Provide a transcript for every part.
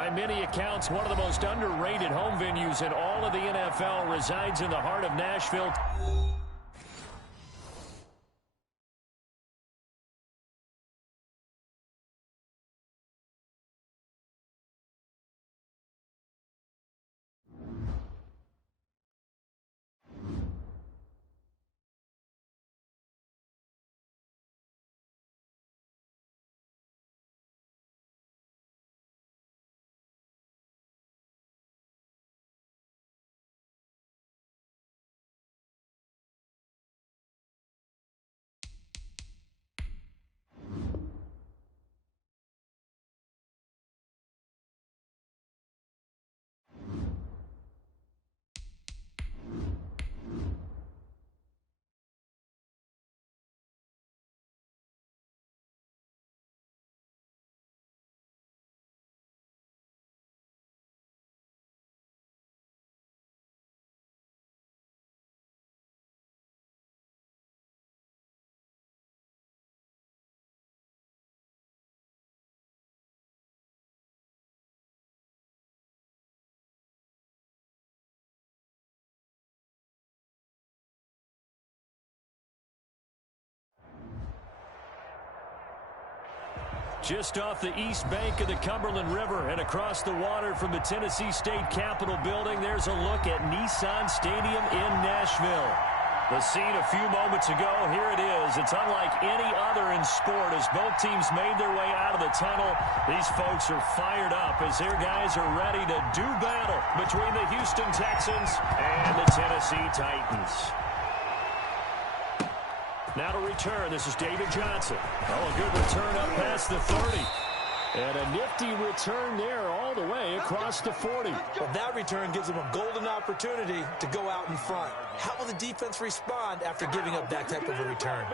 By many accounts, one of the most underrated home venues in all of the NFL resides in the heart of Nashville. Just off the east bank of the Cumberland River and across the water from the Tennessee State Capitol building, there's a look at Nissan Stadium in Nashville. The scene a few moments ago, here it is. It's unlike any other in sport as both teams made their way out of the tunnel. These folks are fired up as their guys are ready to do battle between the Houston Texans and the Tennessee Titans. Now to return, this is David Johnson. Oh, a good return up past the 30. And a nifty return there all the way across the 40. Well, that return gives them a golden opportunity to go out in front. How will the defense respond after giving up that type of a return?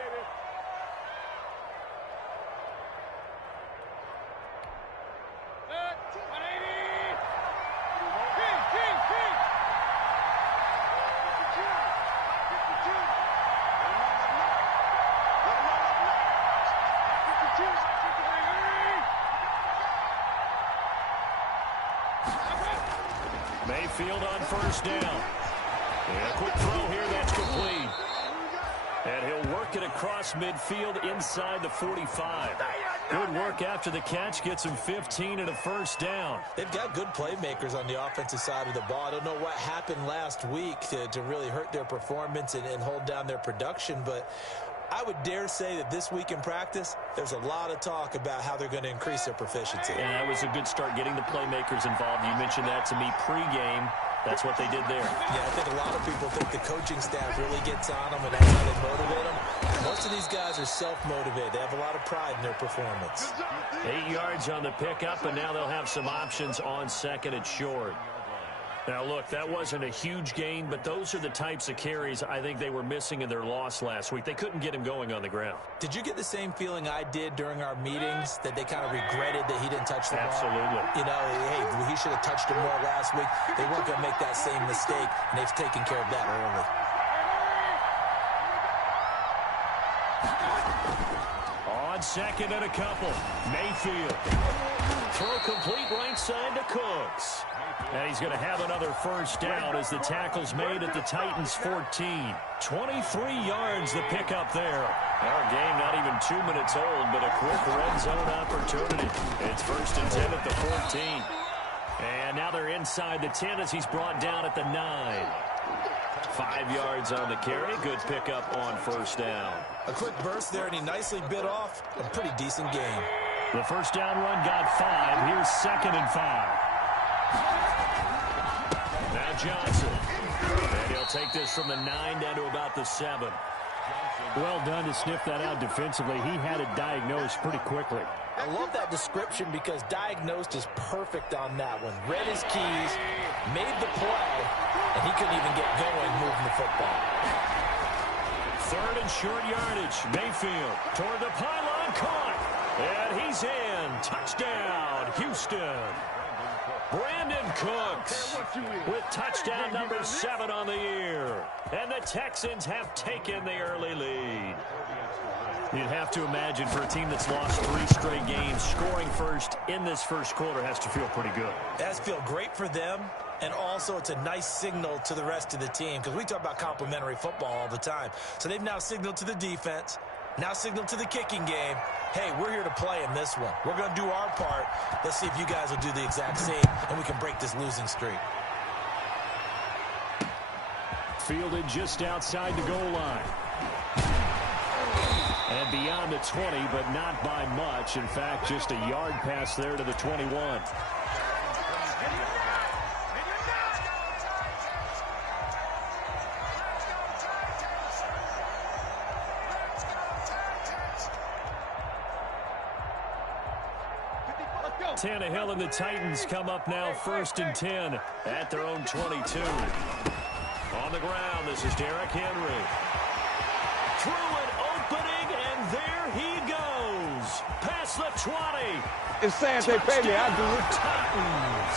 Mayfield on first down. And a quick throw here, that's complete. And he'll work it across midfield inside the 45. Good work after the catch, gets him 15 and a first down. They've got good playmakers on the offensive side of the ball. I don't know what happened last week to really hurt their performance and hold down their production, but I would dare say that this week in practice, there's a lot of talk about how they're going to increase their proficiency. And that was a good start getting the playmakers involved. You mentioned that to me pregame. That's what they did there. Yeah, I think a lot of people think the coaching staff really gets on them and that's how they motivate them. Most of these guys are self-motivated. They have a lot of pride in their performance. 8 yards on the pickup, and now they'll have some options on second and short. Now, look, that wasn't a huge gain, but those are the types of carries I think they were missing in their loss last week. They couldn't get him going on the ground. Did you get the same feeling I did during our meetings, that they kind of regretted that he didn't touch the ball? Absolutely. You know, hey, he should have touched it more last week. They weren't going to make that same mistake, and they've taken care of that early. On second and a couple, Mayfield. Throw complete right side to Cooks. And he's going to have another first down as the tackle's made at the Titans' 14. 23 yards the pickup there. Our game not even 2 minutes old, but a quick red zone opportunity. It's first and 10 at the 14. And now they're inside the 10 as he's brought down at the 9. 5 yards on the carry. Good pickup on first down. A quick burst there, and he nicely bit off a pretty decent gain. The first down run got 5. Here's second and 5. Now Johnson. And he'll take this from the 9 down to about the 7. Well done to sniff that out defensively. He had it diagnosed pretty quickly. I love that description because diagnosed is perfect on that one. Read his keys, made the play, and he couldn't even get going moving the football. Third and short yardage. Mayfield toward the pylon, caught. And he's in. Touchdown, Houston. Brandon Cooks with touchdown number 7 on the year. And the Texans have taken the early lead. You'd have to imagine for a team that's lost 3 straight games, scoring first in this first quarter has to feel pretty good. That's feel great for them, and also it's a nice signal to the rest of the team because we talk about complimentary football all the time. So they've now signaled to the defense, now signaled to the kicking game, hey, we're here to play in this one. We're going to do our part. Let's see if you guys will do the exact same, and we can break this losing streak. Fielded just outside the goal line. And beyond the 20, but not by much. In fact, just a yard pass there to the 21. Tannehill and the Titans come up now 1st and 10 at their own 22. On the ground, this is Derrick Henry. Through an opening, and there he goes. Past the 20. It's saying they pay me. I do it. Titans.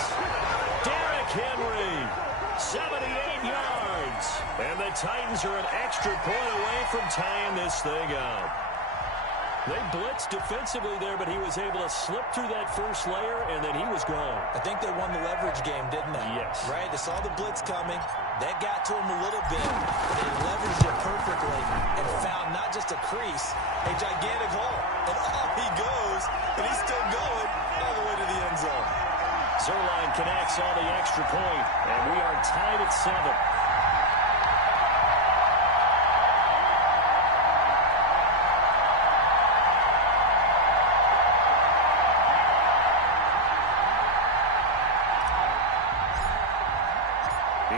Derrick Henry, 78 yards. And the Titans are an extra point away from tying this thing up. They blitzed defensively there, but he was able to slip through that first layer, and then he was gone. I think they won the leverage game, didn't they? Yes. Right? They saw the blitz coming. That got to him a little bit. They leveraged it perfectly and found not just a crease, a gigantic hole. And off he goes, and he's still going all the way to the end zone. Zerline connects on the extra point, and we are tied at 7.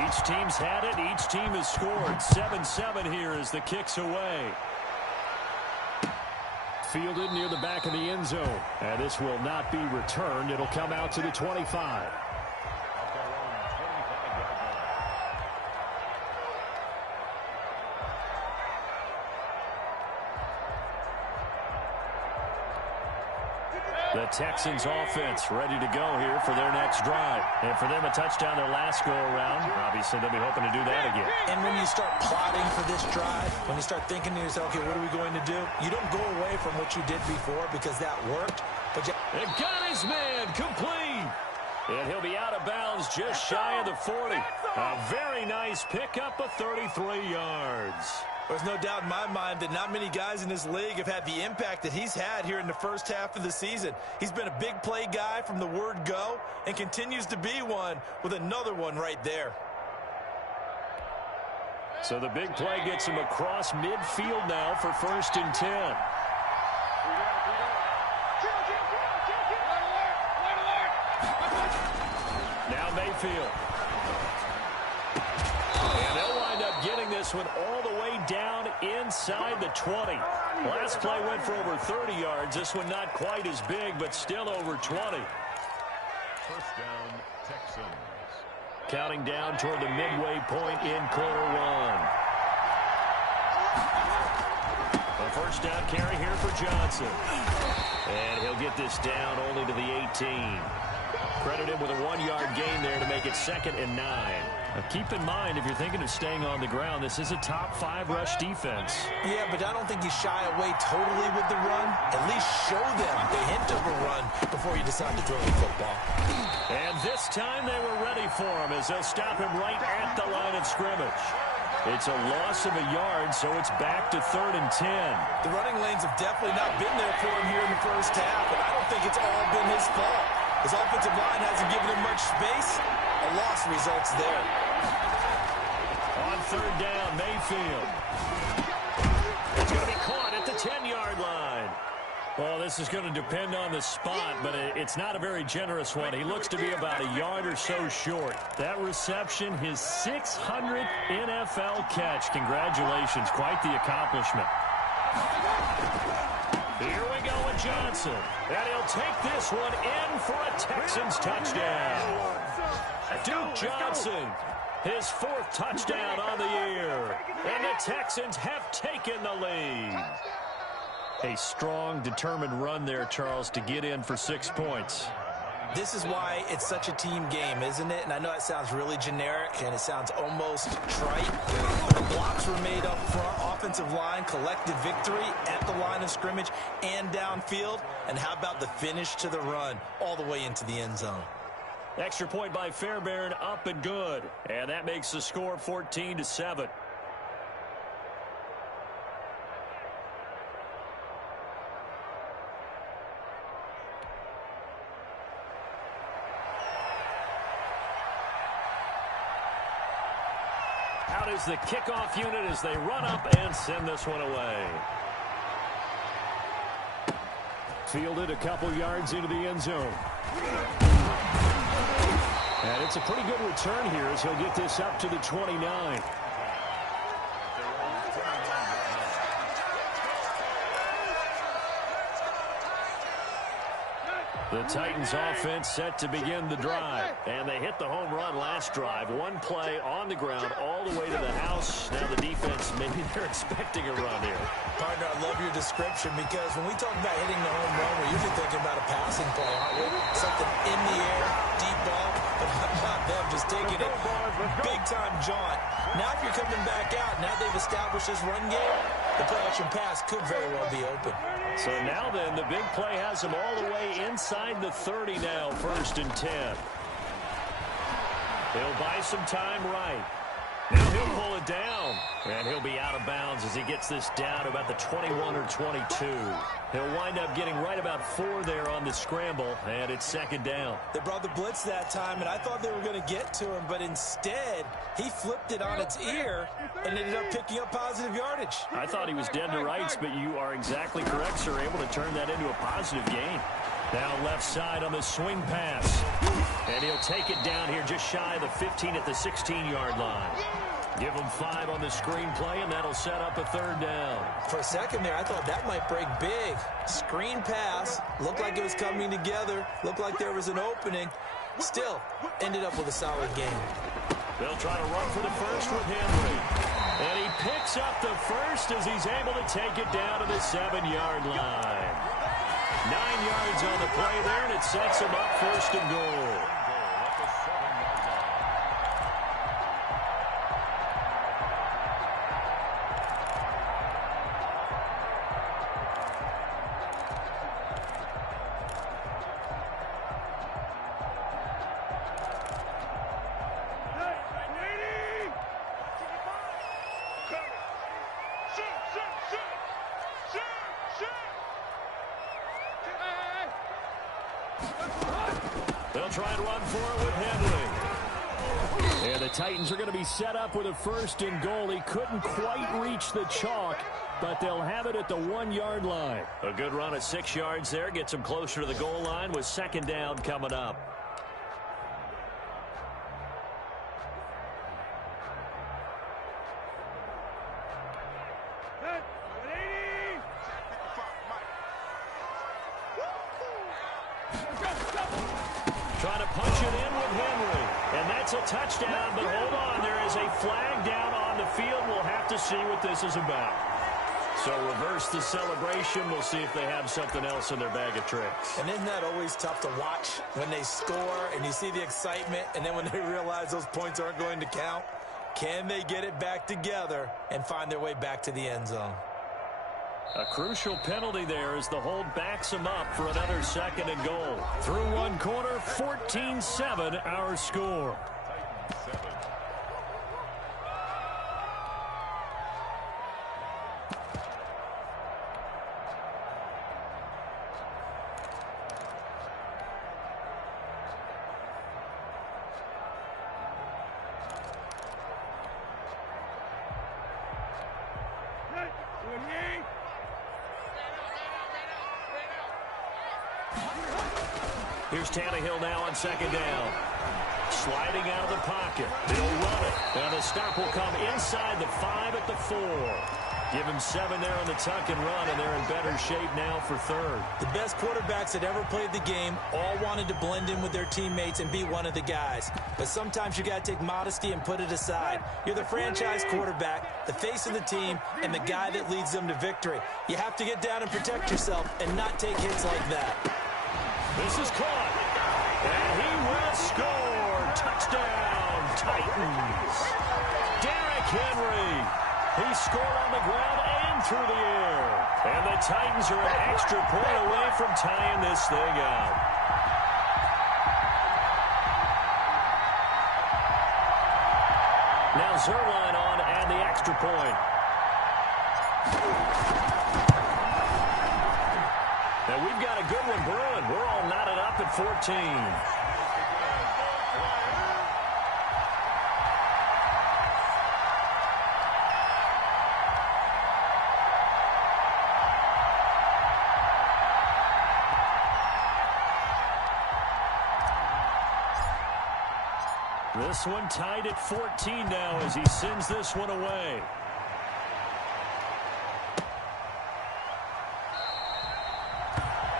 Each team's had it. Each team has scored. 7-7 here as the kick's away. Fielded near the back of the end zone. And this will not be returned. It'll come out to the 25. The Texans offense ready to go here for their next drive. And for them, a touchdown their last go-around. Obviously, they'll be hoping to do that again. And when you start plotting for this drive, when you start thinking to yourself, okay, what are we going to do? You don't go away from what you did before because that worked. But and got his man complete. And he'll be out of bounds just shy of the 40. A very nice pickup of 33 yards. There's no doubt in my mind that not many guys in this league have had the impact that he's had here in the first half of the season. He's been a big play guy from the word go and continues to be one with another one right there. So the big play gets him across midfield now for 1st and 10. Now Mayfield. And they'll wind up getting this one all the way down inside the 20. Last play went for over 30 yards. This one not quite as big, but still over 20. First down, Texans. Counting down toward the midway point in quarter 1. A first down carry here for Johnson. And he'll get this down only to the 18. Credit him with a 1-yard gain there to make it 2nd and 9. Now keep in mind, if you're thinking of staying on the ground, this is a top 5 rush defense. Yeah, but I don't think you shy away totally with the run. At least show them the hint of a run before you decide to throw the football. And this time they were ready for him as they'll stop him right at the line of scrimmage. It's a loss of a yard, so it's back to 3rd and 10. The running lanes have definitely not been there for him here in the first half, and I don't think it's all been his fault. His offensive line hasn't given him much space. A loss results there. On 3rd down, Mayfield. It's going to be caught at the 10-yard line. Well, this is going to depend on the spot, but it's not a very generous one. He looks to be about a yard or so short. That reception, his 600th NFL catch. Congratulations. Quite the accomplishment. Here we go with Johnson. And he'll take this one in for a Texans touchdown. Duke Johnson, his 4th touchdown on the year. And the Texans have taken the lead. A strong, determined run there, Charles, to get in for 6 points. This is why it's such a team game, isn't it? And I know it sounds really generic and it sounds almost trite. The blocks were made up front, offensive line, collective victory at the line of scrimmage and downfield. And how about the finish to the run all the way into the end zone? Extra point by Fairbairn, up and good. And that makes the score 14-7. Out is the kickoff unit as they run up and send this one away. Fielded a couple yards into the end zone. And it's a pretty good return here as he'll get this up to the 29. The Titans offense set to begin the drive. And they hit the home run last drive. One play on the ground all the way to the house. Now the defense, maybe they're expecting a run here. Partner, I love your description because when we talk about hitting the home run, we're usually thinking about a passing play, aren't we? Something in the air, deep ball, but not them just taking it big-time jaunt. Now if you're coming back out, now they've established this run game, the play-action pass could very well be open. So now then, the big play has him all the way inside the 30 now, 1st and 10. He'll buy some time right. Now he'll pull it down. And he'll be out of bounds as he gets this down to about the 21 or 22. He'll wind up getting right about 4 there on the scramble, and it's 2nd down. They brought the blitz that time, and I thought they were going to get to him, but instead, he flipped it on its ear and ended up picking up positive yardage. I thought he was dead to rights, but you are exactly correct, sir. Able to turn that into a positive gain. Now left side on the swing pass. And he'll take it down here just shy of the 15 at the 16-yard line. Give him 5 on the screenplay, and that'll set up a 3rd down. For a second there, I thought that might break big. Screen pass. Looked like it was coming together. Looked like there was an opening. Still, ended up with a solid game. They'll try to run for the first with Henry. And he picks up the first as he's able to take it down to the 7-yard line. 9 yards on the play there, and it sets him up 1st and goal. They'll try and run for it with Henry. And the Titans are going to be set up with a 1st and goal. He couldn't quite reach the chalk, but they'll have it at the 1-yard line. A good run of 6 yards there gets him closer to the goal line with 2nd down coming up. Trying to punch it in with Henry. And that's a touchdown, but hold on. There is a flag down on the field. We'll have to see what this is about. So reverse the celebration. We'll see if they have something else in their bag of tricks. And isn't that always tough to watch when they score and you see the excitement, and then when they realize those points aren't going to count? Can they get it back together and find their way back to the end zone? A crucial penalty there as the hold backs him up for another 2nd and goal. Through one quarter, 14-7 our score. Here's Tannehill now on 2nd down. Sliding out of the pocket. They'll run it. And the stop will come inside the 5 at the 4. Give him 7 there on the tuck and run, and they're in better shape now for 3rd. The best quarterbacks that ever played the game all wanted to blend in with their teammates and be one of the guys. But sometimes you got to take modesty and put it aside. You're the franchise quarterback, the face of the team, and the guy that leads them to victory. You have to get down and protect yourself and not take hits like that. This is caught. Titans. Derrick Henry. He scored on the ground and through the air. And the Titans are an extra point away from tying this thing out. Now Zerline on and the extra point. Now we've got a good one brewing. We're all knotted up at 14. This one tied at 14 now as he sends this one away.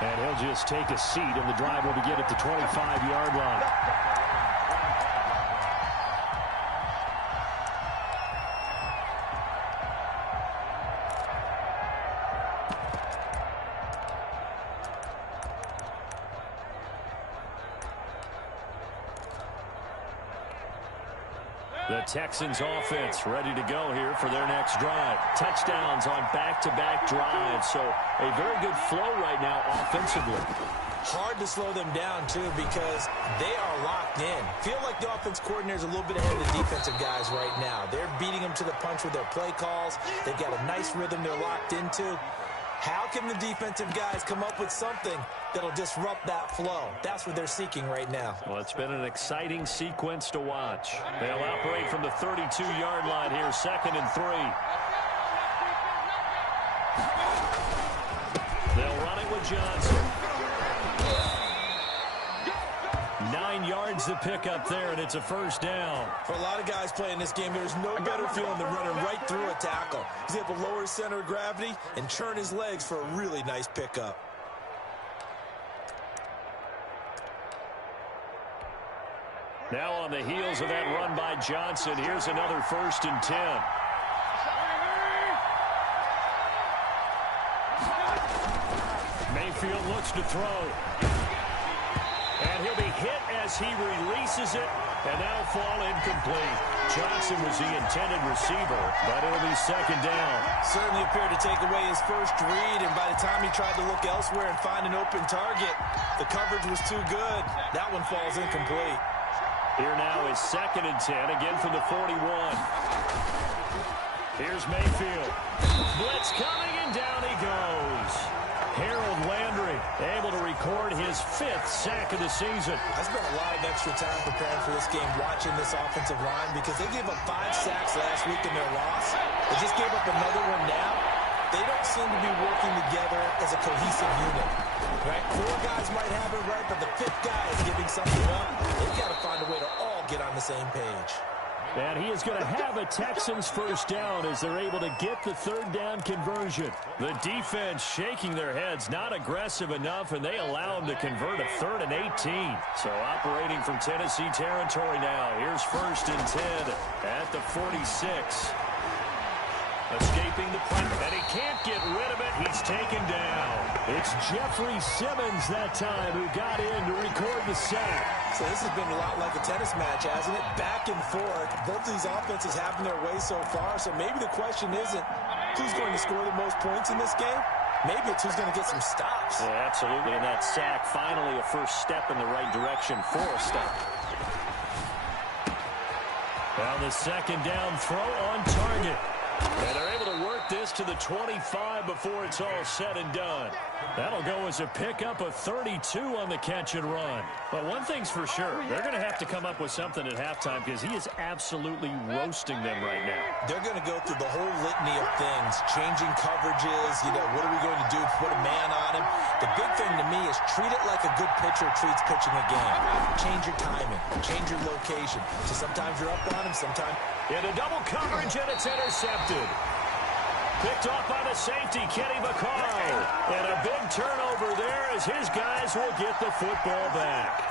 And he'll just take a seat, and the drive will begin at the 25-yard line. The Texans offense ready to go here for their next drive. Touchdowns on back-to-back drives. So a very good flow right now offensively. Hard to slow them down, too, because they are locked in. Feel like the offense coordinator is a little bit ahead of the defensive guys right now. They're beating them to the punch with their play calls. They've got a nice rhythm they're locked into. How can the defensive guys come up with something that'll disrupt that flow? That's what they're seeking right now. Well, it's been an exciting sequence to watch. They'll operate from the 32-yard line here, 2nd and 3. They'll run it with Johnson. 9 yards to pick up there, and it's a first down. For a lot of guys playing this game, there's no better feeling than running right through a tackle. He's able to lower his center of gravity and churn his legs for a really nice pickup. Now on the heels of that run by Johnson, here's another 1st and 10. Mayfield looks to throw. And he'll be hit as he releases it, and that'll fall incomplete. Johnson was the intended receiver, but it'll be 2nd down. Certainly appeared to take away his first read, and by the time he tried to look elsewhere and find an open target, the coverage was too good. That one falls incomplete. Here now is 2nd and 10, again from the 41. Here's Mayfield. Blitz coming, and down he goes. Harold Landry able to record his 5th sack of the season. I spent a lot of extra time preparing for this game, watching this offensive line, because they gave up 5 sacks last week in their loss. They just gave up another one now. They don't seem to be working together as a cohesive unit. Right? 4 guys might have it right, but the 5th guy is giving something up. They've got to find a way to all get on the same page. And he is going to have a Texans first down as they're able to get the 3rd down conversion. The defense shaking their heads, not aggressive enough, and they allow them to convert a 3rd and 18. So operating from Tennessee territory now. Here's 1st and 10 at the 46. Escaping the pressure, and he can't get rid of it. He's taken down. It's Jeffrey Simmons that time who got in to record the sack. So this has been a lot like a tennis match, hasn't it? Back and forth. Both of these offenses having their way so far. So maybe the question isn't who's going to score the most points in this game. Maybe it's who's going to get some stops. Yeah, absolutely. And that sack, finally a first step in the right direction for a stop. Now the 2nd down throw on target. And they're able to work this to the 25 before it's all said and done. That'll go as a pickup of 32 on the catch and run. But one thing's for sure, they're going to have to come up with something at halftime because he is absolutely roasting them right now. They're going to go through the whole litany of things, changing coverages, what are we going to do, put a man on him. The big thing to me is treat it like a good pitcher treats pitching a game. Change your timing, change your location. So sometimes you're up on him, sometimes... In a double coverage, and it's intercepted. Picked off by the safety, Kenny Vaccaro. And a big turnover there as his guys will get the football back.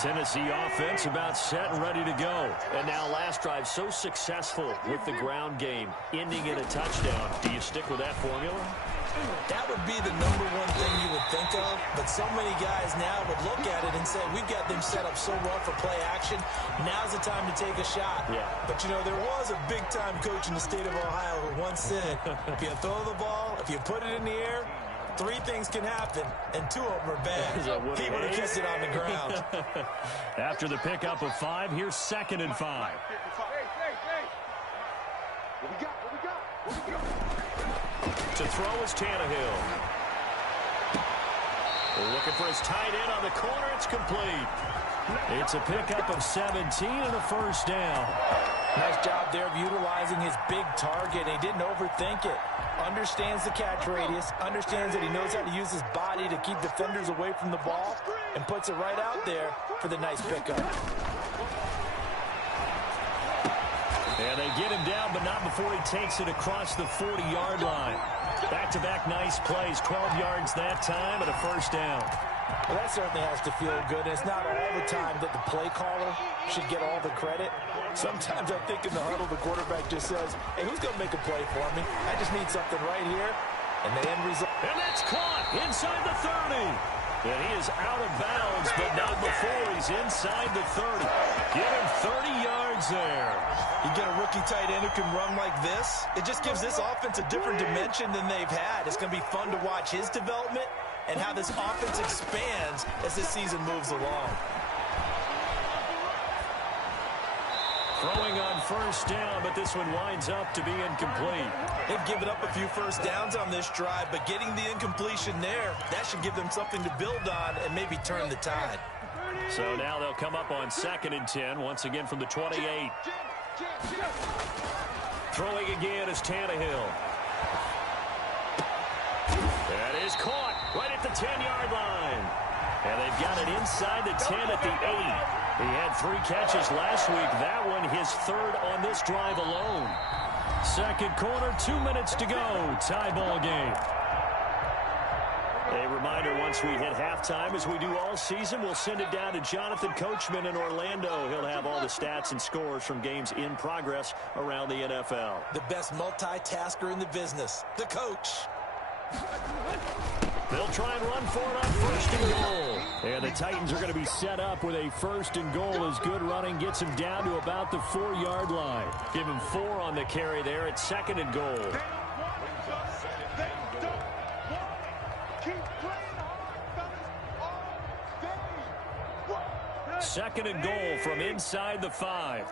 Tennessee offense about set and ready to go. And now last drive so successful with the ground game, ending in a touchdown. Do you stick with that formula? That would be the number one thing you would think of, but so many guys now would look at it and say, we've got them set up so well for play action. Now's the time to take a shot. Yeah. But, you know, there was a big-time coach in the state of Ohio who once said, if you throw the ball, if you put it in the air, 3 things can happen, and 2 of them are bad. He would have kissed it on the ground. After the pickup of 5, here's 2nd and 5. To throw is Tannehill. Looking for his tight end on the corner. It's complete. It's a pickup of 17 and a first down. Nice job there of utilizing his big target. He didn't overthink it. Understands the catch radius. Understands that he knows how to use his body to keep defenders away from the ball. And puts it right out there for the nice pickup. And they get him down, but not before he takes it across the 40-yard line. Back-to-back nice plays, 12 yards that time, and a first down. Well, that certainly has to feel good. It's not all the time that the play caller should get all the credit. Sometimes I think in the huddle, the quarterback just says, hey, who's going to make a play for me? I just need something right here. And the end result. And that's caught inside the 30. And he is out of bounds, but not before he's inside the 30. Give him 30 yards there. You get a rookie tight end who can run like this. It just gives this offense a different dimension than they've had. It's going to be fun to watch his development and how this offense expands as this season moves along. Throwing on first down, but this one winds up to be incomplete. They've given up a few first downs on this drive, but getting the incompletion there, that should give them something to build on and maybe turn the tide. So now they'll come up on 2nd and 10, once again from the 28. Throwing again is Tannehill. That is caught right at the 10-yard line. And they've got it inside the 10 at the 8. He had 3 catches last week. That one his 3rd on this drive alone. Second quarter, 2 minutes to go. Tie ball game. A reminder, once we hit halftime, as we do all season, we'll send it down to Jonathan Coachman in Orlando. He'll have all the stats and scores from games in progress around the NFL. The best multitasker in the business, the coach. They'll try and run for it on 1st and goal. And the Titans are going to be set up with a 1st and goal as good running gets him down to about the 4-yard line. Give him 4 on the carry there at 2nd and goal. Second and goal from inside the 5.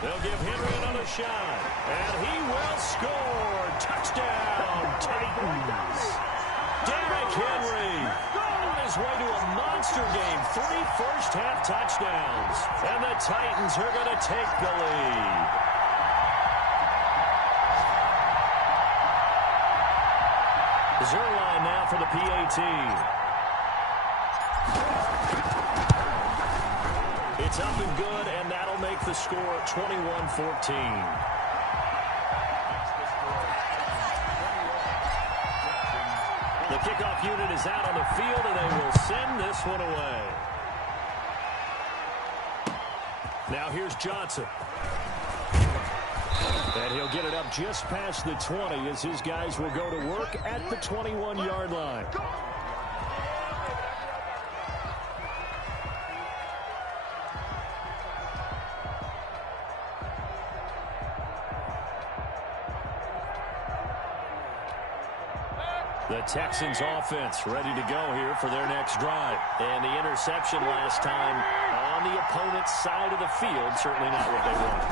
They'll give Henry another shot. And he will score. Touchdown, Titans. Derrick Henry on his way to a monster game. 3 first-half touchdowns. And the Titans are going to take the lead. Zerline now for the PAT. It's up and good, and that'll make the score 21-14. The kickoff unit is out on the field, and they will send this one away. Now here's Johnson. And he'll get it up just past the 20 as his guys will go to work at the 21-yard line. The Texans offense ready to go here for their next drive. And the interception last time on the opponent's side of the field, certainly not what they wanted.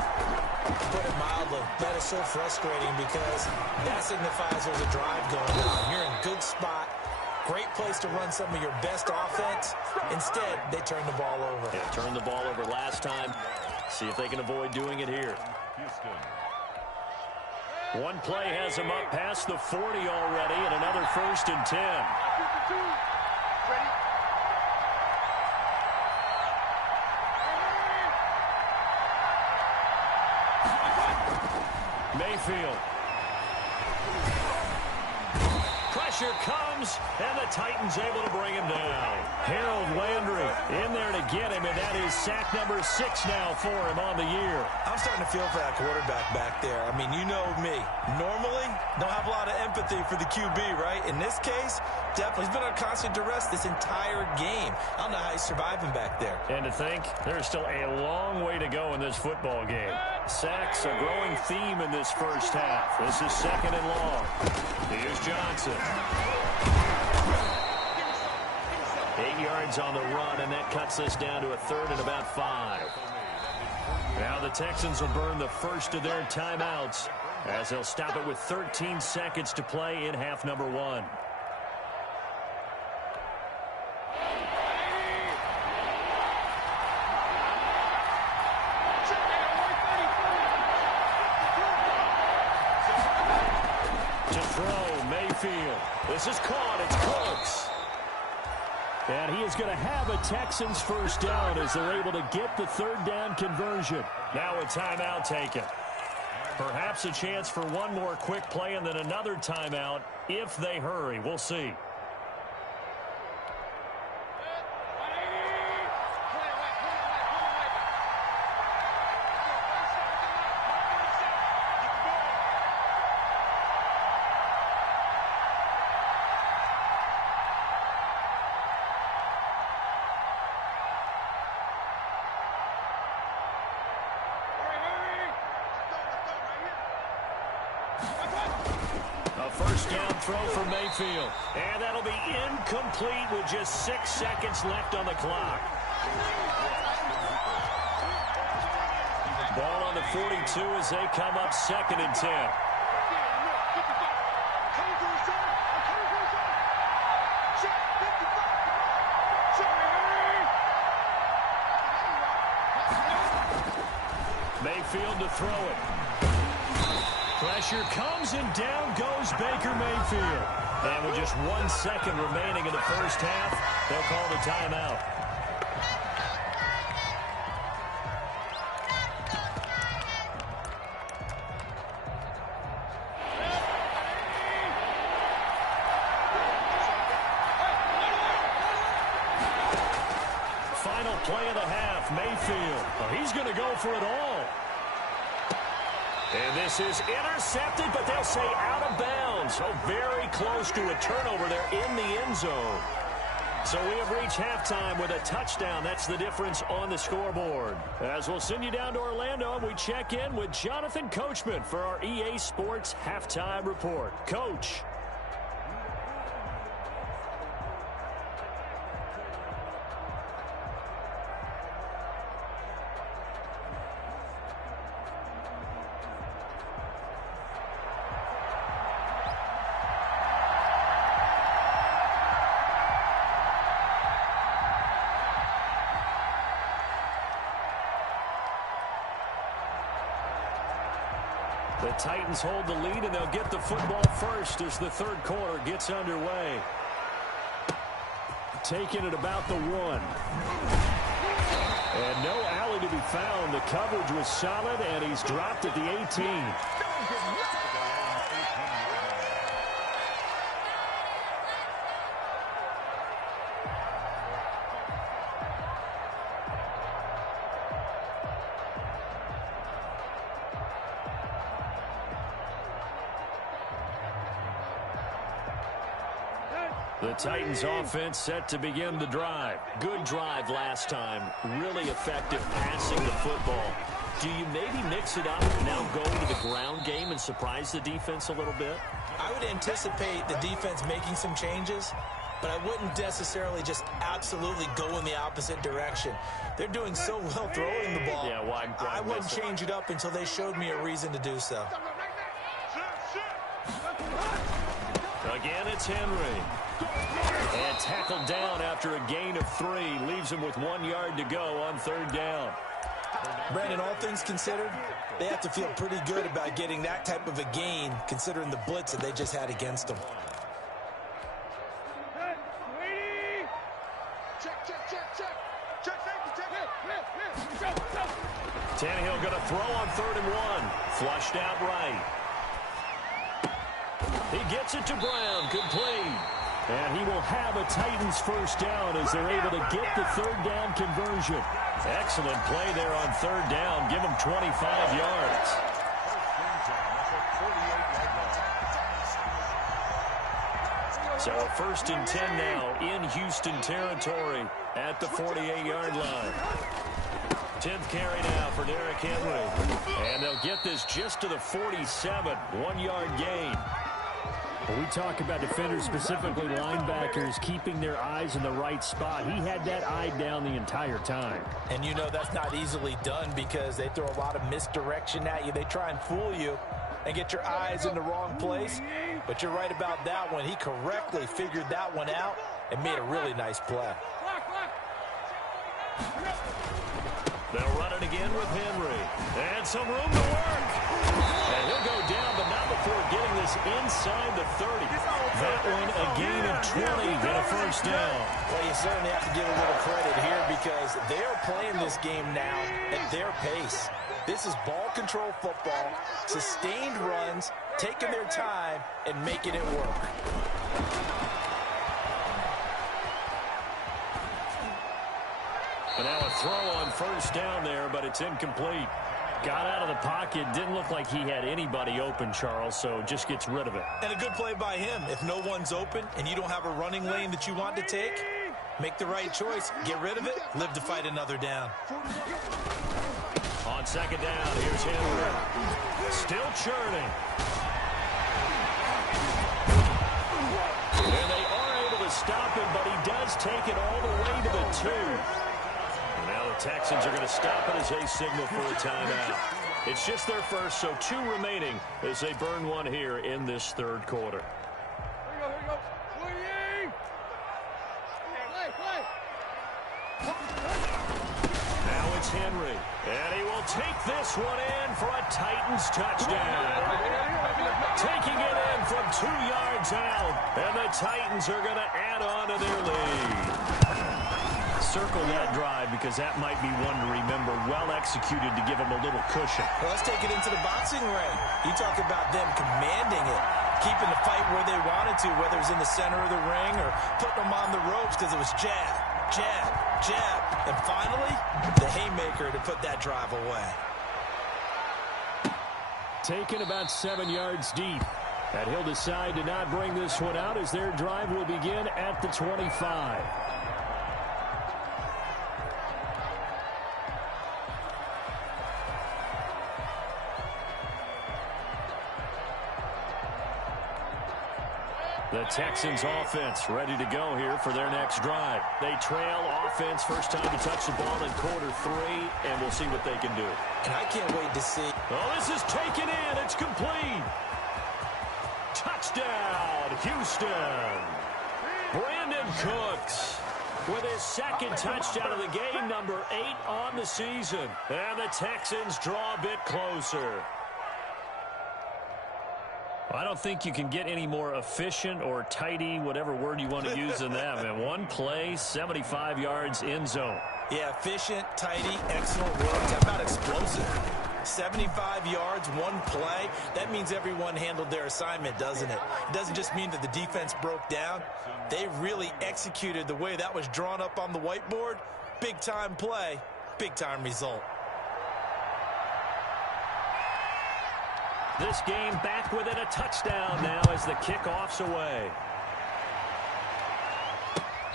To put it mildly, that is so frustrating because that signifies there's a drive going on. You're in a good spot, great place to run some of your best offense. Instead, they turn the ball over. Yeah, turned the ball over last time. See if they can avoid doing it here. One play has him up past the 40 already, and another 1st and 10. Mayfield. Pressure comes, and the Titans able to bring him down. Harold Landry in there to get him, and that is sack number 6 now for him on the year. I'm starting to feel for that quarterback back there. I mean, you know me. Normally, don't have a lot of empathy for the QB, right? In this case, definitely. He's been on constant duress this entire game. I don't know how he's surviving back there. And to think, there's still a long way to go in this football game. Sacks, a growing theme in this first half. This is 2nd and long. Here's Johnson. 8 yards on the run, and that cuts us down to a 3rd and about 5. Now the Texans will burn the first of their timeouts as they'll stop it with 13 seconds to play in half number 1. To throw, Mayfield. This is caught. It's Cooks. And he is going to have a Texans first down as they're able to get the 3rd down conversion. Now a timeout taken. Perhaps a chance for one more quick play and then another timeout if they hurry. We'll see. First down throw for Mayfield. And that'll be incomplete with just 6 seconds left on the clock. Ball on the 42 as they come up 2nd and 10. Mayfield to throw it. Pressure comes and down goes Baker Mayfield. And with just 1 second remaining in the first half, they'll call the timeout. Final play of the half, Mayfield. Oh, he's going to go for it all. And this is intercepted, but they'll say out of bounds. So very close to a turnover there in the end zone. So we have reached halftime with a touchdown. That's the difference on the scoreboard. As we'll send you down to Orlando, and we check in with Jonathan Coachman for our EA Sports Halftime Report. Coach. The Titans hold the lead, and they'll get the football first as the 3rd quarter gets underway. Taking it about the 1. And no alley to be found. The coverage was solid, and he's dropped at the 18. The Titans offense set to begin the drive. Good drive last time. Really effective passing the football. Do you maybe mix it up, now go to the ground game and surprise the defense a little bit? I would anticipate the defense making some changes, but I wouldn't necessarily just absolutely go in the opposite direction. They're doing so well throwing the ball. Yeah, why I wouldn't change it up until they showed me a reason to do so. Again, it's Henry. And tackled down after a gain of 3. Leaves him with 1 yard to go on 3rd down. Brandon, all things considered, they have to feel pretty good about getting that type of a gain, considering the blitz that they just had against them. Tannehill going to throw on 3rd and 1. Flushed out right. He gets it to Brown, complete. And he will have a Titans first down as they're able to get the third down conversion. Excellent play there on third down. Give them 25 yards. So a 1st and 10 now in Houston territory at the 48-yard line. 10th carry now for Derrick Henry. And they'll get this just to the 47. 1-yard gain. When we talk about defenders, specifically linebackers, keeping their eyes in the right spot, he had that eye down the entire time. And you know that's not easily done because they throw a lot of misdirection at you. They try and fool you and get your eyes in the wrong place. But you're right about that one. He correctly figured that one out and made a really nice play. They'll run it again with Henry. And some room to work. And he'll go down, but not before getting this inside the 30. That one a gain of 20 and a first down. Well, you certainly have to give a little credit here because they're playing this game now at their pace. This is ball control football, sustained runs, taking their time, and making it work. And now a throw on first down there, but it's incomplete. Got out of the pocket. Didn't look like he had anybody open, Charles, so just gets rid of it. And a good play by him. If no one's open and you don't have a running lane that you want to take, make the right choice. Get rid of it. Live to fight another down. On second down, here's Henry. Still churning. And they are able to stop him, but he does take it all the way to the 2. Now the Texans are going to stop it as they signal for a timeout. It's just their first, so 2 remaining as they burn one here in this third quarter. Here we go. Now it's Henry, and he will take this one in for a Titans touchdown. Taking it in from 2 yards out, and the Titans are going to add on to their lead. Circle that drive because that might be one to remember. Well executed to give them a little cushion. Well, let's take it into the boxing ring. You talk about them commanding it, keeping the fight where they wanted to, whether it's in the center of the ring or putting them on the ropes because it was jab, jab, jab. And finally, the haymaker to put that drive away. Taken about 7 yards deep. And he'll decide to not bring this one out as their drive will begin at the 25. The Texans offense ready to go here for their next drive. They trail offense, first time to touch the ball in quarter 3, and we'll see what they can do. And I can't wait to see. Oh, this is taken in. It's complete. Touchdown, Houston. Brandon Cooks with his second touchdown of the game, number 8 on the season. And the Texans draw a bit closer. I don't think you can get any more efficient or tidy, whatever word you want to use in that. Man, one play, 75 yards in zone. Yeah, efficient, tidy, excellent work. How about explosive? 75 yards, one play. That means everyone handled their assignment, doesn't it? It doesn't just mean that the defense broke down. They really executed the way that was drawn up on the whiteboard. Big-time play, big-time result. This game back within a touchdown now as the kickoff's away.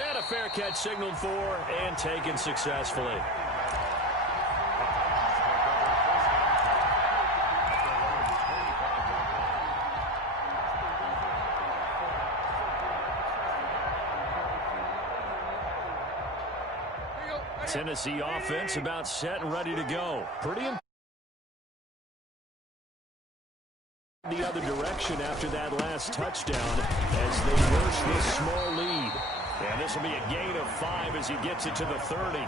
And a fair catch signaled for and taken successfully. Tennessee offense about set and ready to go. Pretty important. The other direction after that last touchdown as they nurse this small lead. And this will be a gain of 5 as he gets it to the 30.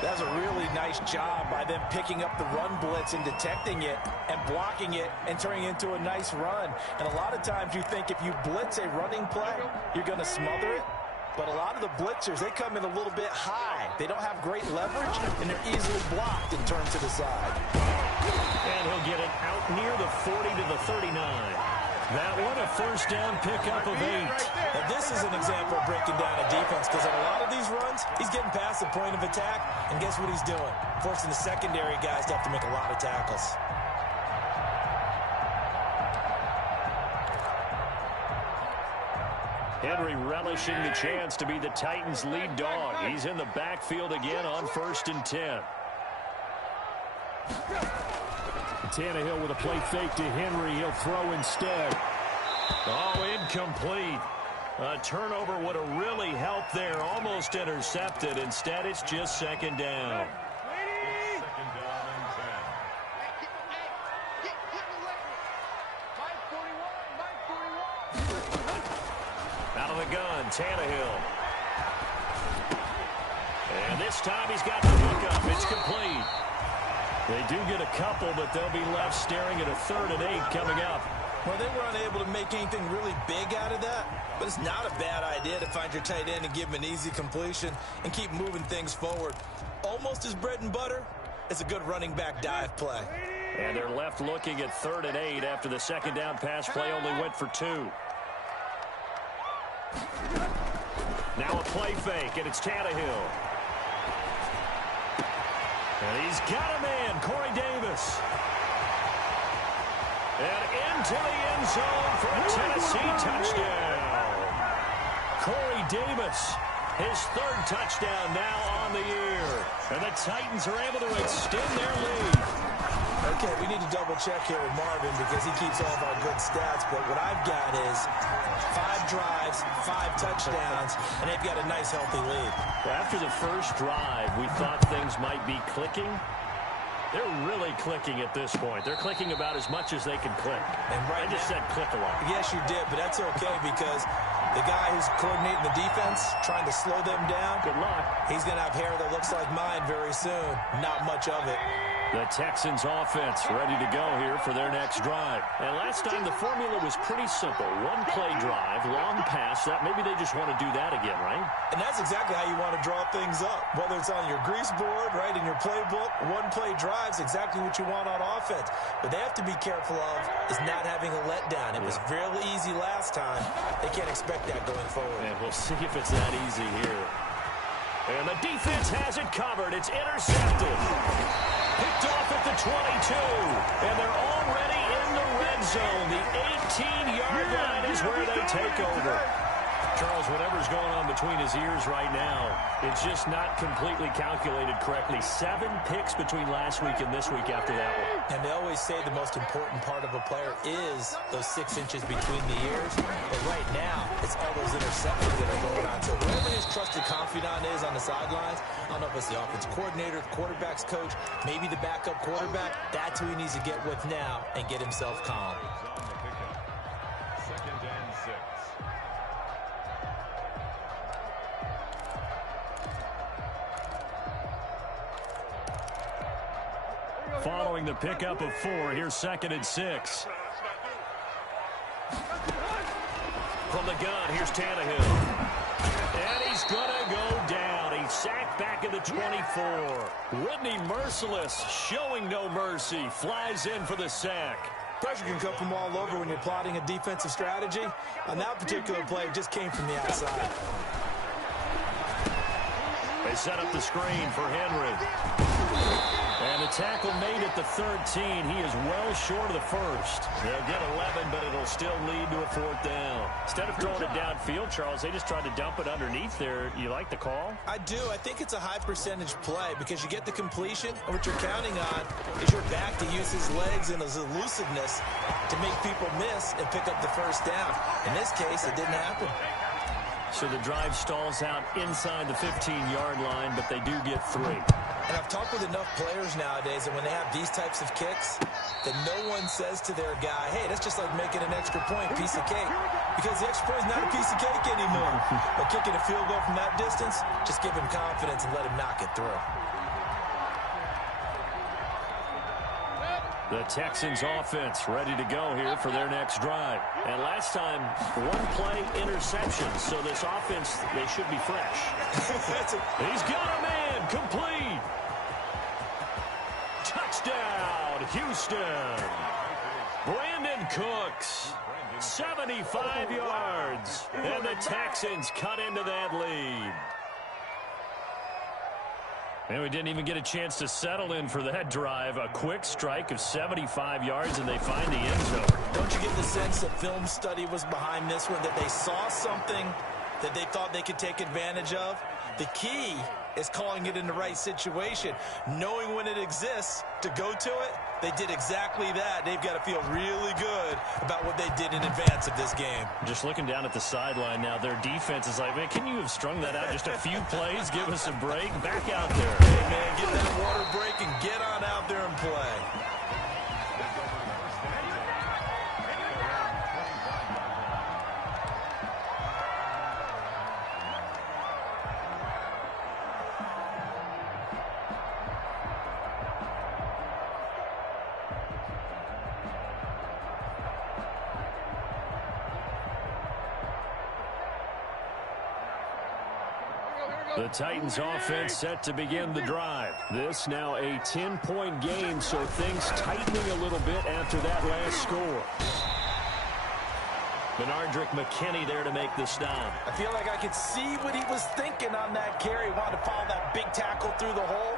That's a really nice job by them picking up the run blitz and detecting it and blocking it and turning it into a nice run. And a lot of times you think if you blitz a running play, you're going to smother it. But a lot of the blitzers, they come in a little bit high. They don't have great leverage, and they're easily blocked and turned to the side. And he'll get it out near the 40 to the 39. That one a first down pickup of 8. Now, this is an example of breaking down a defense because on a lot of these runs, he's getting past the point of attack, and guess what he's doing? Forcing the secondary guys to have to make a lot of tackles. Henry relishing the chance to be the Titans' lead dog. He's in the backfield again on 1st and 10. Tannehill with a play fake to Henry. He'll throw instead. Oh, incomplete. A turnover would have really helped there. Almost intercepted. Instead, it's just 2nd down. Second down and 10. Out of the gun, Tannehill. And this time he's got the hookup. It's complete. They do get a couple, but they'll be left staring at a 3rd and 8 coming up. Well, they were unable to make anything really big out of that, but it's not a bad idea to find your tight end and give him an easy completion and keep moving things forward. Almost as bread and butter as a good running back dive play. And they're left looking at 3rd and 8 after the 2nd down pass play only went for 2. Now a play fake, and it's Tannehill. And he's got a man, Corey Davis. And into the end zone for a Tennessee touchdown. Corey Davis, his 3rd touchdown now on the year. And the Titans are able to extend their lead. Okay, we need to double check here with Marvin because he keeps all of our good stats, but what I've got is 5 drives, 5 touchdowns, and they've got a nice healthy lead. After the first drive, we thought things might be clicking. They're really clicking at this point. They're clicking about as much as they can click. And right I just said click a lot. Yes, you did, but that's okay because the guy who's coordinating the defense, trying to slow them down, Good luck. he's going to have hair that looks like mine very soon. Not much of it. The Texans offense ready to go here for their next drive. And last time the formula was pretty simple. 1-play drive, long pass. That maybe they just want to do that again, right? And that's exactly how you want to draw things up. Whether it's on your grease board, right, in your playbook, 1-play drive's exactly what you want on offense. But they have to be careful of is not having a letdown. It was real easy last time. They can't expect that going forward. And we'll see if it's that easy here. And the defense has it covered. It's intercepted. Picked off at the 22. And they're already in the red zone. The 18-yard line is where they take over. Charles, whatever's going on between his ears right now, it's just not completely calculated correctly. 7 picks between last week and this week after that one. And they always say the most important part of a player is those 6 inches between the ears. But right now, it's all those interceptions that are going on. So whoever his trusted confidant is on the sidelines, I don't know if it's the offensive coordinator, the quarterback's coach, maybe the backup quarterback, that's who he needs to get with now and get himself calm. Second and 6. Following the pickup of 4, here's 2nd and 6. From the gun, here's Tannehill. And he's going to go down. He's sacked back at the 24. Whitney Merciless, showing no mercy, flies in for the sack. Pressure can come from all over when you're plotting a defensive strategy. On that particular play, it just came from the outside. They set up the screen for Henry. And the tackle made at the 13. He is well short of the first. They'll get 11, but it'll still lead to a 4th down. Instead of throwing it downfield, Charles, they just tried to dump it underneath there. You like the call? I do. I think it's a high percentage play because you get the completion, and what you're counting on is your back to use his legs and his elusiveness to make people miss and pick up the first down. In this case, it didn't happen. So the drive stalls out inside the 15-yard line, but they do get 3. And I've talked with enough players nowadays that when they have these types of kicks, that no one says to their guy, hey, that's just like making an extra point, piece of cake. Because the extra point is not a piece of cake anymore. But kicking a field goal from that distance, just give him confidence and let him knock it through. The Texans offense ready to go here for their next drive. And last time, 1-play interception. So this offense, they should be fresh. He's got a man, complete. Touchdown, Houston. Brandon Cooks. 75 yards. And the Texans cut into that lead. And we didn't even get a chance to settle in for that drive. A quick strike of 75 yards, and they find the end zone. Don't you get the sense that film study was behind this one, that they saw something that they thought they could take advantage of? The key is calling it in the right situation, knowing when it exists to go to it. They did exactly that. They've got to feel really good about what they did in advance of this game. Just looking down at the sideline now, their defense is like, man, can you have strung that out just a few plays? Give us a break. Back out there. Hey, man, get that water break and get on out there and play. The Titans offense set to begin the drive. This now a 10-point game, so things tightening a little bit after that last score. Benardrick McKinney there to make the stop. I feel like I could see what he was thinking on that carry. Wanted to follow that big tackle through the hole.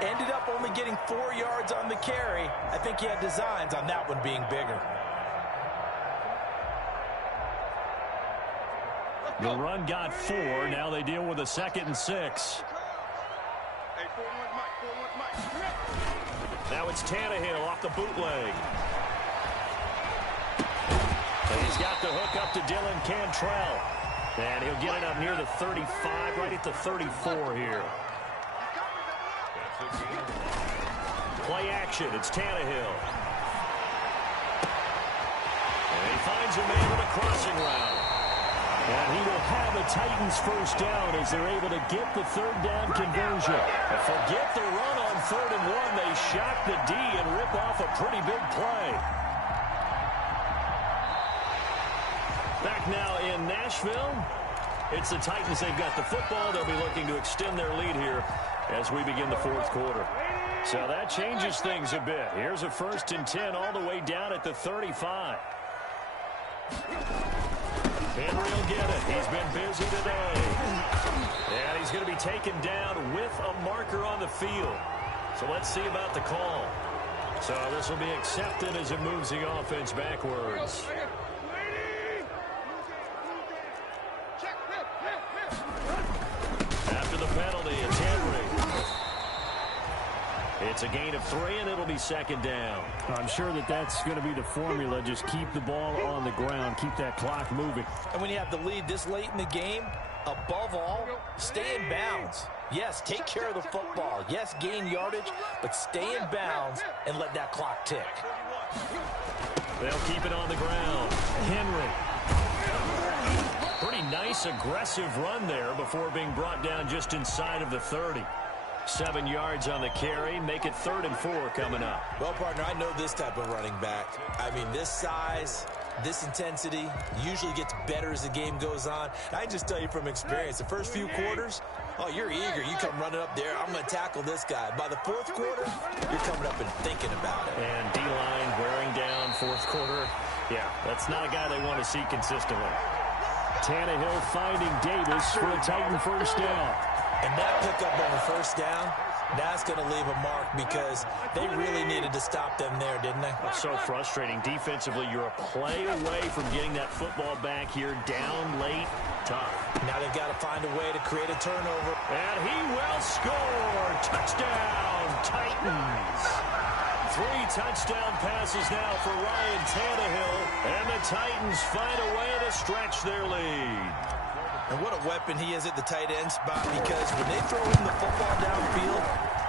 Ended up only getting 4 yards on the carry. I think he had designs on that one being bigger. The run got 4. Now they deal with a 2nd and 6. Now it's Tannehill off the bootleg. And he's got the hook up to Dylan Cantrell. And he'll get it up near the 35, right at the 34 here. Play action. It's Tannehill. And he finds a man with a crossing route. And he will have a Titans first down as they're able to get the 3rd down conversion. And forget the run on 3rd and 1. They shock the D and rip off a pretty big play. Back now in Nashville. It's the Titans. They've got the football. They'll be looking to extend their lead here as we begin the 4th quarter. So that changes things a bit. Here's a 1st and 10 all the way down at the 35. Henry will get it. He's been busy today. And he's going to be taken down with a marker on the field. So let's see about the call. So this will be accepted as it moves the offense backwards. After the penalty, it's Henry. It's a gain of 3, and it'll be 2nd down. I'm sure that that's going to be the formula. Just keep the ball on the ground. Keep that clock moving. And when you have the lead this late in the game, above all, stay in bounds. Yes, take care of the football. Yes, gain yardage, but stay in bounds and let that clock tick. They'll keep it on the ground. Henry. Pretty nice, aggressive run there before being brought down just inside of the 30. 7 yards on the carry. Make it 3rd and 4 coming up. Well, partner, I know this type of running back. I mean, this size, this intensity usually gets better as the game goes on. I just tell you from experience, the first few quarters, oh, you're eager. You come running up there. I'm going to tackle this guy. By the 4th quarter, you're coming up and thinking about it. And D-line wearing down 4th quarter. Yeah, that's not a guy they want to see consistently. Tannehill finding Davis for a Titan first down. And that pickup on the 1st down, that's going to leave a mark because they really needed to stop them there, didn't they? So frustrating. Defensively, you're a play away from getting that football back here down late. Tough. Now they've got to find a way to create a turnover. And he will score. Touchdown, Titans. 3 touchdown passes now for Ryan Tannehill. And the Titans find a way to stretch their lead. And what a weapon he is at the tight end spot, because when they throw him the football downfield,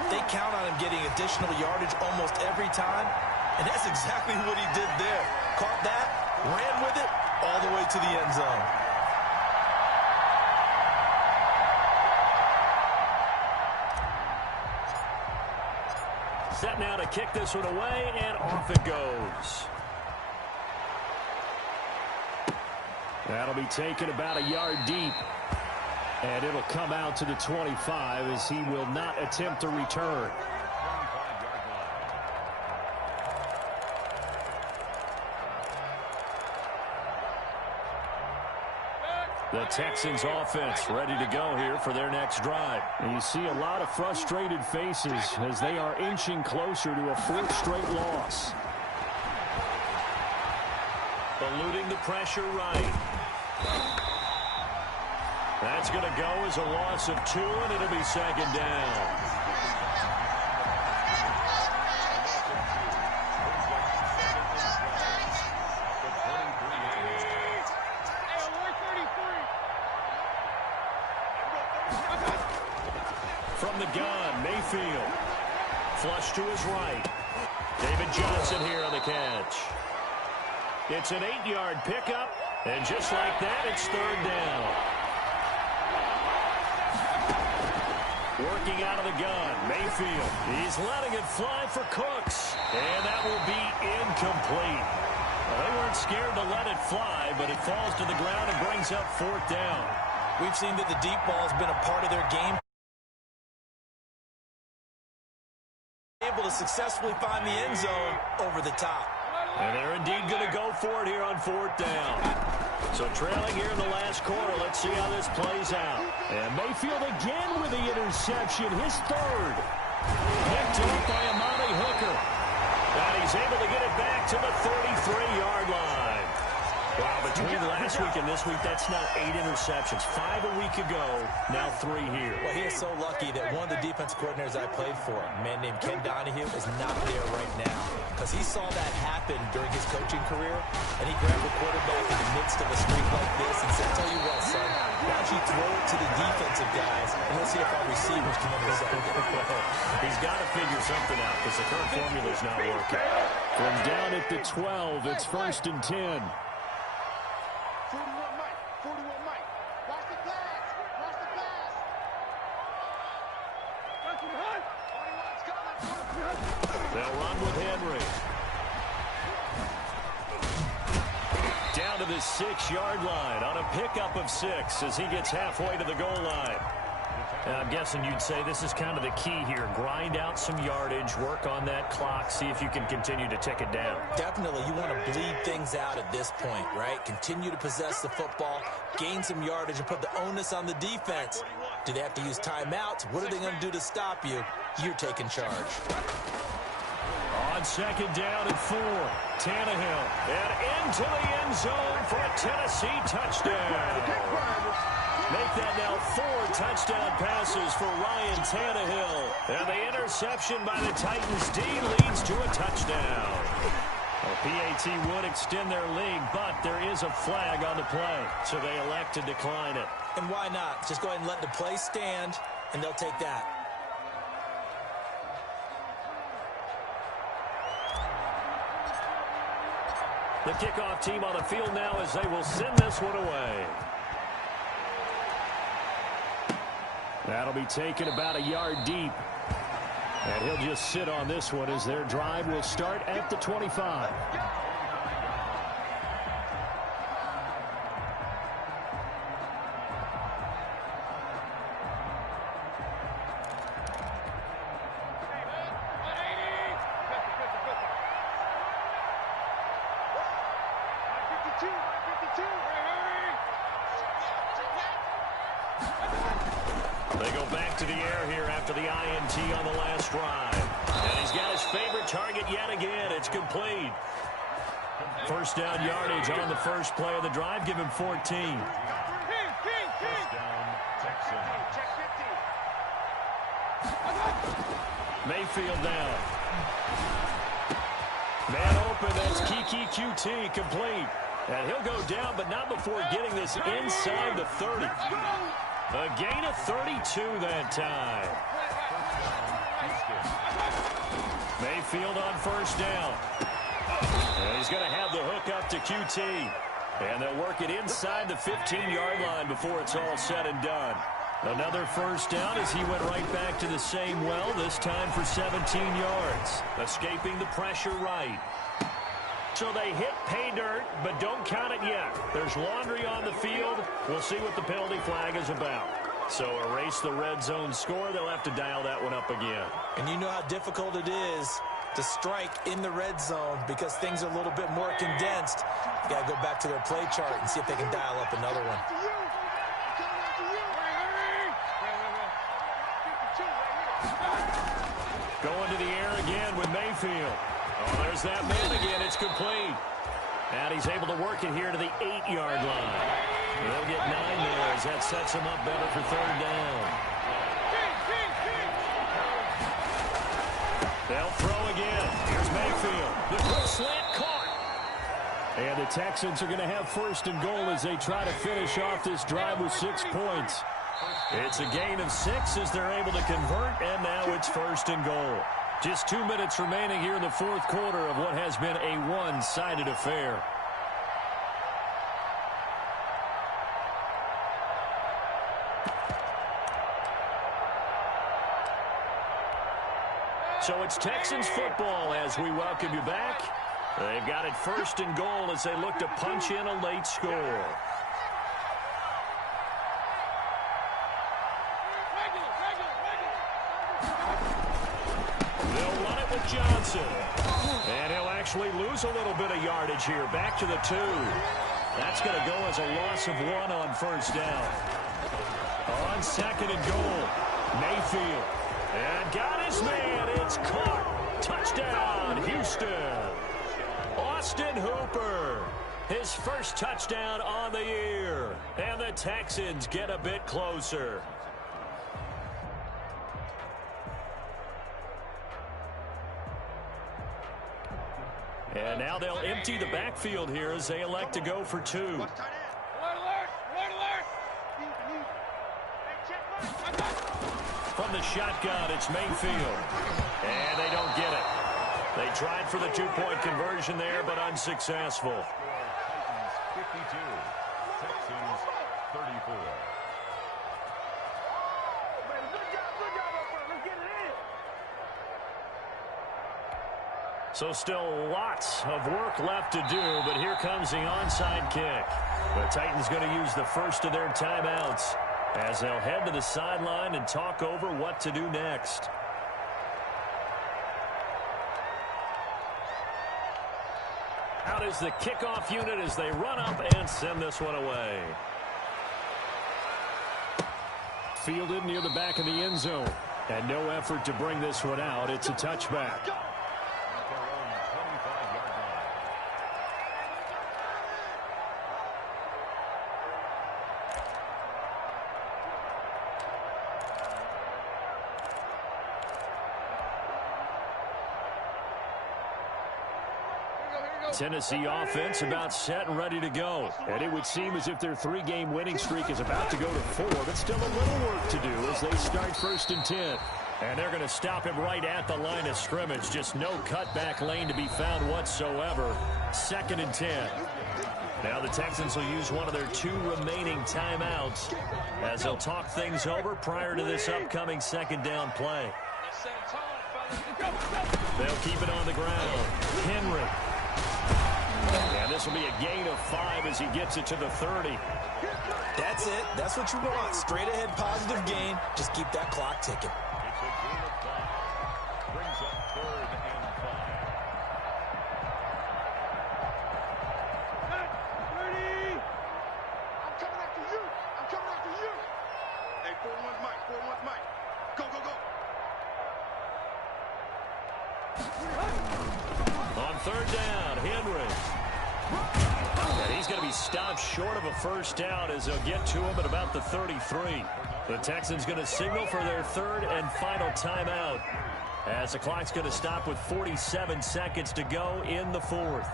they count on him getting additional yardage almost every time. And that's exactly what he did there. Caught that, ran with it, all the way to the end zone. Set now to kick this one away, and off it goes. That'll be taken about a yard deep. And it'll come out to the 25 as he will not attempt a return. The Texans offense ready to go here for their next drive. And you see a lot of frustrated faces as they are inching closer to a fourth straight loss. Eluding the pressure right. That's going to go as a loss of 2, and it'll be second down. From the gun, Mayfield. Flush to his right. David Johnson here on the catch. It's an 8-yard pickup, and just like that, it's third down. Working out of the gun, Mayfield. He's letting it fly for Cooks, and that will be incomplete. Well, they weren't scared to let it fly, but it falls to the ground and brings up fourth down. We've seen that the deep ball has been a part of their game. Able to successfully find the end zone over the top. And they're indeed going to go for it here on fourth down. So trailing here in the last quarter, let's see how this plays out. And Mayfield again with the interception, his third. Picked off by Amani Hooker. And he's able to get it back to the 33-yard line. Wow, between last week and this week, that's now 8 interceptions. 5 a week ago, now 3 here. Well, he is so lucky that one of the defense coordinators I played for, a man named Ken Donahue, is not there right now. Because he saw that happen during his coaching career, and he grabbed the quarterback in the midst of a streak like this and said, tell you what, son, why don't you throw it to the defensive guys, and let's see if our receivers can intercept it. He's got to figure something out because the current formula's not working. From down at the 12, it's first and 10. 41 Mike. Watch the pass. Watch the pass. That's what Hunt. 41's coming. They'll run with Henry. Down to the 6-yard line on a pickup of 6 as he gets halfway to the goal line. And I'm guessing you'd say this is kind of the key here. Grind out some yardage, work on that clock, see if you can continue to tick it down. Definitely, you want to bleed things out at this point, right? Continue to possess the football, gain some yardage, and put the onus on the defense. Do they have to use timeouts? What are they going to do to stop you? You're taking charge. On second down and 4, Tannehill. And into the end zone for a Tennessee touchdown. Make that now 4 touchdown passes for Ryan Tannehill. And the interception by the Titans D leads to a touchdown. Well, PAT would extend their lead, but there is a flag on the play, so they elect to decline it. And why not? Just go ahead and let the play stand, and they'll take that. The kickoff team on the field now as they will send this one away. That'll be taken about a yard deep. And he'll just sit on this one as their drive will start at the 25. They go back to the air here after the INT on the last drive. And he's got his favorite target yet again. It's complete. First down yardage on the first play of the drive. Give him 14. First down, Texans. Mayfield down. Man open, that's Kiki QT complete. And he'll go down, but not before getting this inside the 30. A gain of 32 that time. Mayfield on first down. And he's going to have the hook up to QT. And they'll work it inside the 15-yard line before it's all said and done. Another first down as he went right back to the same well, this time for 17 yards. Escaping the pressure right. So they hit pay dirt, but don't count it yet. There's laundry on the field. We'll see what the penalty flag is about. So erase the red zone score. They'll have to dial that one up again. And you know how difficult it is to strike in the red zone because things are a little bit more condensed. You got to go back to their play chart and see if they can dial up another one. Going to the air again with Mayfield. Oh, there's that man again. It's complete. And he's able to work it here to the 8-yard line. They'll get 9 there as that sets him up better for third down. They'll throw again. Here's Mayfield. The quick slant caught. And the Texans are going to have first and goal as they try to finish off this drive with 6 points. It's a gain of 6 as they're able to convert, and now it's first and goal. Just 2 minutes remaining here in the fourth quarter of what has been a one-sided affair. So it's Texans football as we welcome you back. They've got it first and goal as they look to punch in a late score. They'll run it with Johnson. And he'll actually lose a little bit of yardage here. Back to the 2. That's going to go as a loss of 1 on first down. On second and goal, Mayfield. And got his man. It's caught. Touchdown, Houston. Austin Hooper. His first touchdown on the year. And the Texans get a bit closer. And now they'll empty the backfield here as they elect to go for 2. Alert, alert! Alert, alert! From the shotgun, it's Mayfield. And they don't get it. They tried for the 2-point conversion there, but unsuccessful. Titans 52, Texans 34. So still lots of work left to do, but here comes the onside kick. The Titans going to use the first of their timeouts as they'll head to the sideline and talk over what to do next. Out is the kickoff unit as they run up and send this one away. Fielded near the back of the end zone. And no effort to bring this one out. It's a touchback. Tennessee offense about set and ready to go. And it would seem as if their 3-game winning streak is about to go to 4, but still a little work to do as they start first and 10. And they're going to stop him right at the line of scrimmage. Just no cutback lane to be found whatsoever. Second and 10. Now the Texans will use one of their 2 remaining timeouts as they'll talk things over prior to this upcoming second down play. They'll keep it on the ground. Henry. And this will be a gain of 5 as he gets it to the 30. That's it. That's what you want. Straight ahead positive gain. Just keep that clock ticking. It's a gain of 5. Brings up third and 5. I'm coming after you. I'm coming after you. Hey, 4-1's Mike. 4-1's Mike. Go, go, go. On third down, Henry. And he's going to be stopped short of a first down as they'll get to him at about the 33. The Texans going to signal for their third and final timeout as the clock's going to stop with 47 seconds to go in the fourth.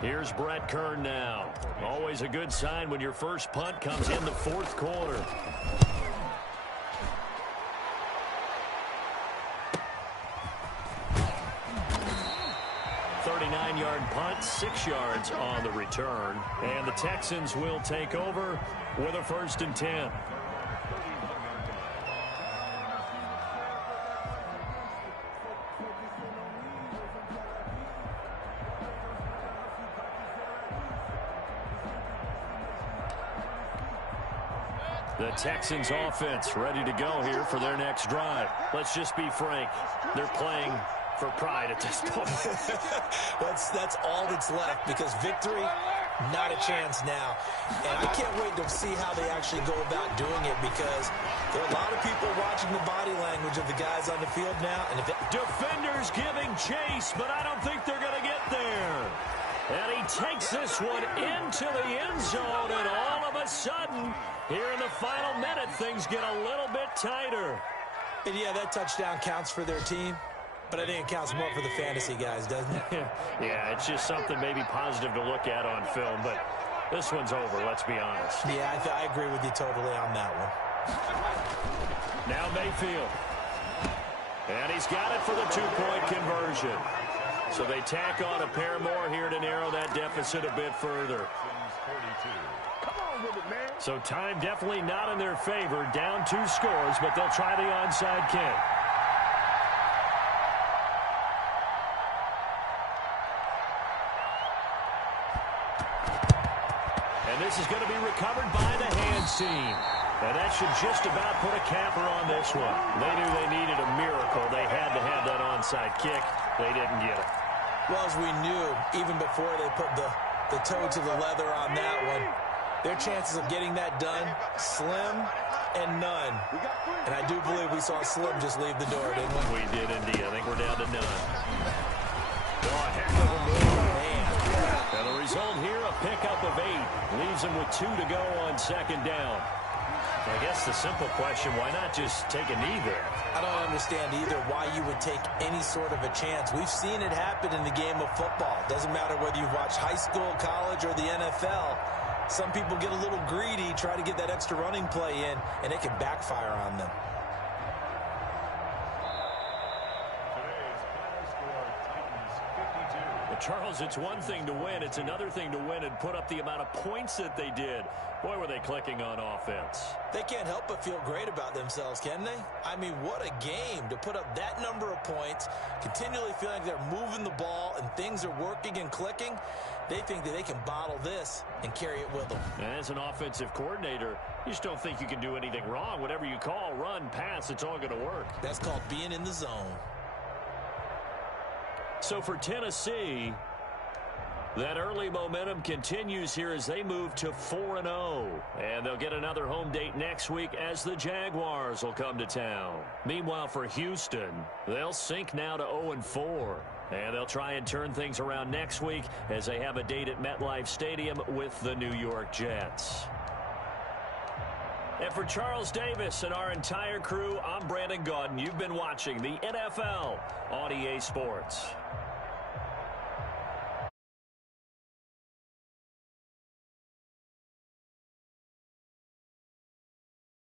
Here's Brett Kern now. Always a good sign when your first punt comes in the fourth quarter. 39-yard punt, 6 yards on the return. And the Texans will take over with a first and 10. The Texans offense ready to go here for their next drive. Let's just be frank. They're playing for pride at this point. That's all that's left, because victory Not a chance now. And I can't wait to see how they actually go about doing it, because there are a lot of people watching the body language of the guys on the field now. And if defenders giving chase, but I don't think they're going to get there. And he takes this one into the end zone, and all of a sudden, here in the final minute, things get a little bit tighter. And yeah, that touchdown counts for their team, but I think it counts more for the fantasy guys, doesn't it? Yeah, it's just something maybe positive to look at on film, but this one's over, let's be honest. Yeah, I agree with you totally on that one. Now Mayfield. And he's got it for the two-point conversion. So they tack on a pair more here to narrow that deficit a bit further. So time definitely not in their favor. Down 2 scores, but they'll try the onside kick. And this is going to be recovered by the hands team. And that should just about put a capper on this one. They knew they needed a miracle. They had to have that onside kick. They didn't get it. Well, as we knew, even before they put the toe to the leather on that one, their chances of getting that done, slim and none. And I do believe we saw Slim just leave the door, didn't we? We did indeed. I think we're down to none. Oh, heck of a move. Man. And the result here, a pickup of 8. Leaves them with 2 to go on second down. I guess the simple question, why not just take a knee there? I don't understand either why you would take any sort of a chance. We've seen it happen in the game of football. Doesn't matter whether you've watched high school, college, or the NFL. Some people get a little greedy, try to get that extra running play in, and it can backfire on them. Charles, it's one thing to win. It's another thing to win and put up the amount of points that they did. Boy, were they clicking on offense. They can't help but feel great about themselves, can they? I mean, what a game to put up that number of points, continually feeling like they're moving the ball and things are working and clicking. They think that they can bottle this and carry it with them. As an offensive coordinator, you just don't think you can do anything wrong. Whatever you call, run, pass, it's all going to work. That's called being in the zone. So for Tennessee, that early momentum continues here as they move to 4-0. And they'll get another home date next week as the Jaguars will come to town. Meanwhile, for Houston, they'll sink now to 0-4. And they'll try and turn things around next week as they have a date at MetLife Stadium with the New York Jets. And for Charles Davis and our entire crew, I'm Brandon Gaudin. You've been watching the NFL on EA Sports.